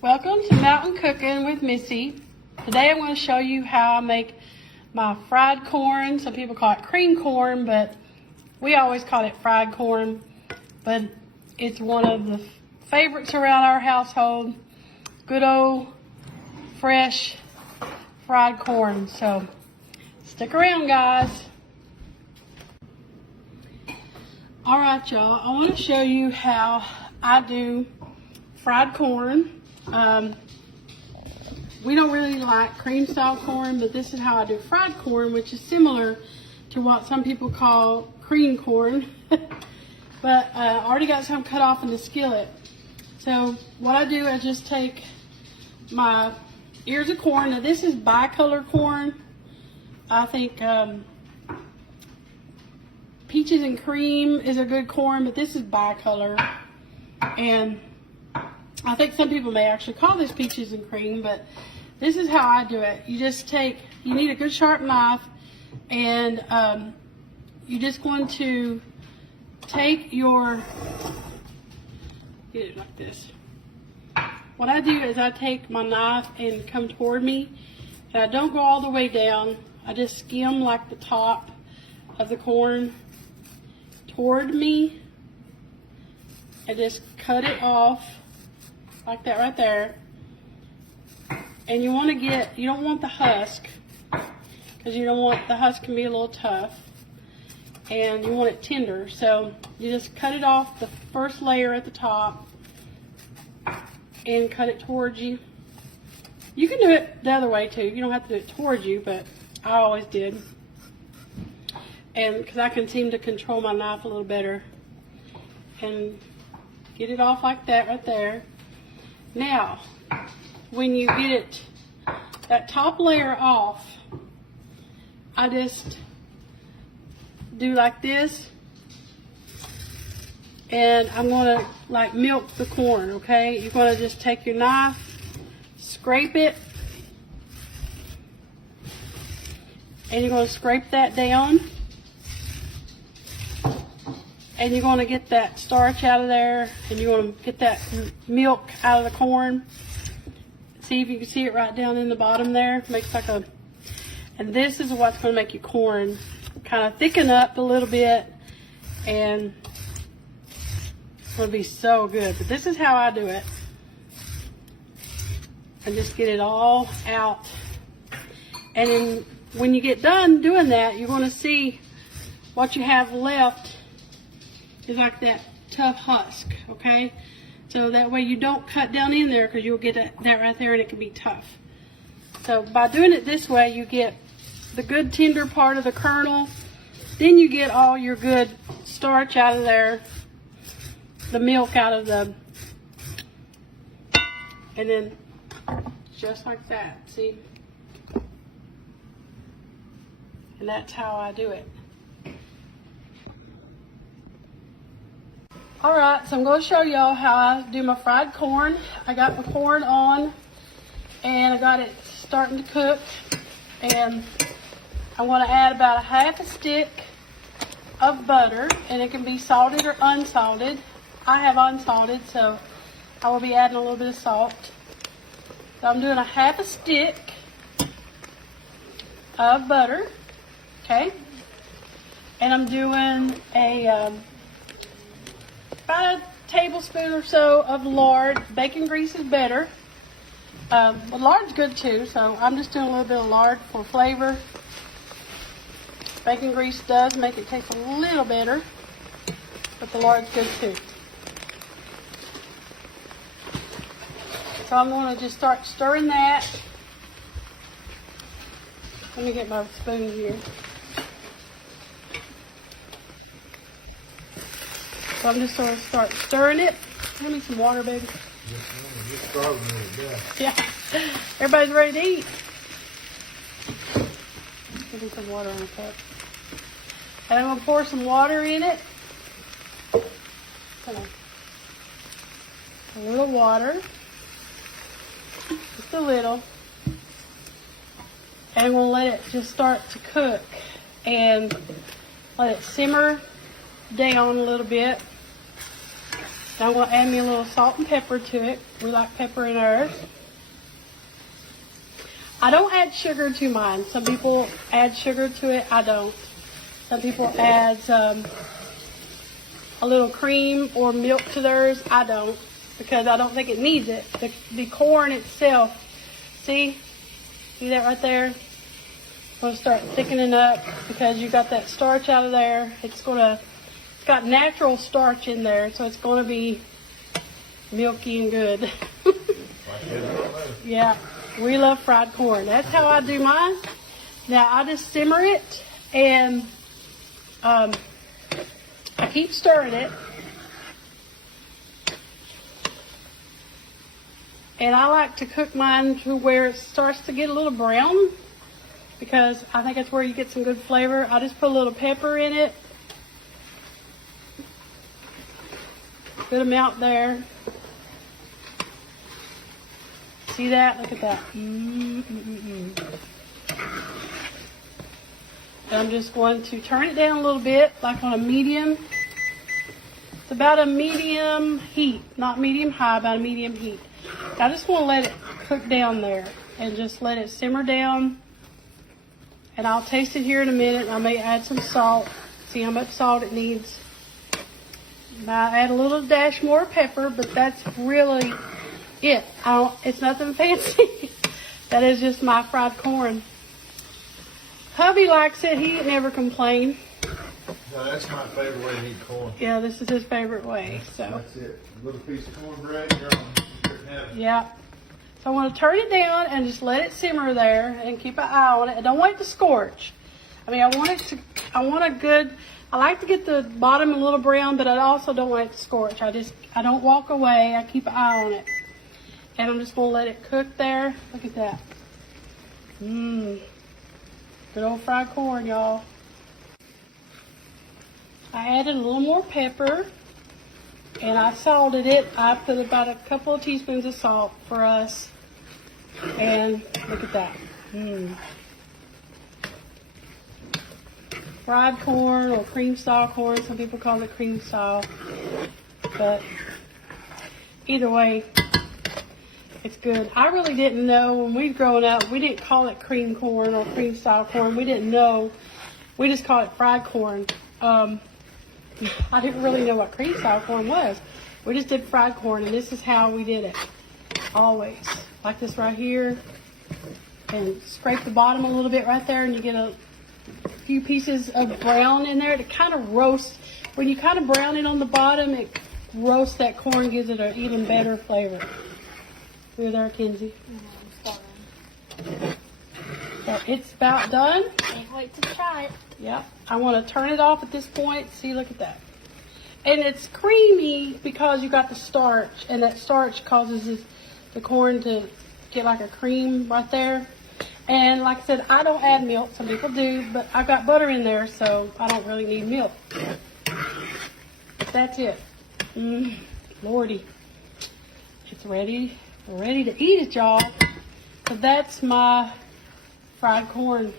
Welcome to Mountain Cooking with Missy. Today I'm going to show you how I make my fried corn. Some people call it cream corn, but we always call it fried corn. But it's one of the favorites around our household. Good old fresh fried corn. So stick around, guys. Alright, y'all, I want to show you how I do fried corn. We don't really like cream style corn, but this is how I do fried corn, which is similar to what some people call cream corn. But I already got some cut off in the skillet. So what I do, I just take my ears of corn. Now this is bicolor corn. I think peaches and cream is a good corn, but this is bicolor. And I think some people may actually call this peaches and cream, but this is how I do it. You just you need a good sharp knife, and you're just going to take get it like this. What I do is I take my knife and come toward me, and I don't go all the way down. I just skim like the top of the corn toward me, and just cut it off like that right there. And you don't want the husk, because the husk can be a little tough, and you want it tender. So you just cut it off the first layer at the top and cut it towards you. You can do it the other way too. You don't have to do it towards you, but I always did. And because I can seem to control my knife a little better. And get it off like that right there. Now, when you get that top layer off, I just do like this, and I'm going to like milk the corn, okay? You're going to just take your knife, scrape it, and you're going to scrape that down, and you're going to get that starch out of there, and you're going to get that milk out of the corn. See if you can see it right down in the bottom there. Makes like and this is what's going to make your corn kind of thicken up a little bit, and it's going to be so good. But this is how I do it. And just get it all out. And then when you get done doing that, you're going to see what you have left is like that tough husk, okay? So that way you don't cut down in there, because you'll get that right there and it can be tough. So by doing it this way, you get the good tender part of the kernel. Then you get all your good starch out of there, the milk out of and then just like that, see? And that's how I do it. Alright, so I'm going to show y'all how I do my fried corn. I got my corn on, and I got it starting to cook, and I'm going to add about a half a stick of butter, and it can be salted or unsalted. I have unsalted, so I will be adding a little bit of salt. So I'm doing a half a stick of butter, okay, and I'm doing about a tablespoon or so of lard. Bacon grease is better. But lard's good too, so I'm just doing a little bit of lard for flavor. Bacon grease does make it taste a little better, but the lard's good too. So I'm going to just start stirring that. Let me get my spoon here. So I'm just going to start stirring it. Give me some water, baby. Yeah. Everybody's ready to eat. Give me some water on the cup. And I'm going to pour some water in it. Come on. A little water. Just a little. And I'm going to let it just start to cook. And let it simmer down a little bit. Now I'm going to add me a little salt and pepper to it. We like pepper in ours. I don't add sugar to mine. Some people add sugar to it. I don't. Some people add a little cream or milk to theirs. I don't, because I don't think it needs it. The corn itself, see that right there? It's going to start thickening up because you got that starch out of there. It's got natural starch in there, so it's going to be milky and good. Yeah. We love fried corn. That's how I do mine. Now I just simmer it and I keep stirring it. And I like to cook mine to where it starts to get a little brown, because I think that's where you get some good flavor. I just put a little pepper in it. Good amount there. See that? Look at that. And I'm just going to turn it down a little bit, like on a medium. It's about a medium heat, not medium high, about a medium heat. I just want to let it cook down there and just let it simmer down. And I'll taste it here in a minute. I may add some salt, see how much salt it needs. I add a little dash more pepper, but that's really it. It's nothing fancy. That is just my fried corn. Hubby likes it. He never complained. No, that's my favorite way to eat corn. Yeah, this is his favorite way. So that's it. A little piece of cornbread, you're in heaven. Yeah. So I want to turn it down and just let it simmer there and keep an eye on it. I don't want it to scorch. I mean, I like to get the bottom a little brown, but I also don't want it to scorch. I don't walk away. I keep an eye on it. And I'm just going to let it cook there. Look at that. Good old fried corn, y'all. I added a little more pepper. And I salted it. I put about a couple of teaspoons of salt for us. And look at that. Fried corn or cream style corn. Some people call it cream style. But either way, it's good. I really didn't know when we were growing up, we didn't call it cream corn or cream style corn. We didn't know. We just called it fried corn. I didn't really know what cream style corn was. We just did fried corn, and this is how we did it. Always. Like this right here. And scrape the bottom a little bit right there, and you get a few pieces of brown in there to kind of roast. When you kind of brown it on the bottom, it roasts that corn, gives it an even better flavor. You're there, Kenzie. So it's about done. Can't wait to try it. Yep. I want to turn it off at this point. See, look at that. And it's creamy because you got the starch, and that starch causes the corn to get like a cream right there. And like I said, I don't add milk. Some people do, but I've got butter in there, so I don't really need milk. That's it. Lordy. It's ready to eat it, y'all. So that's my fried corn.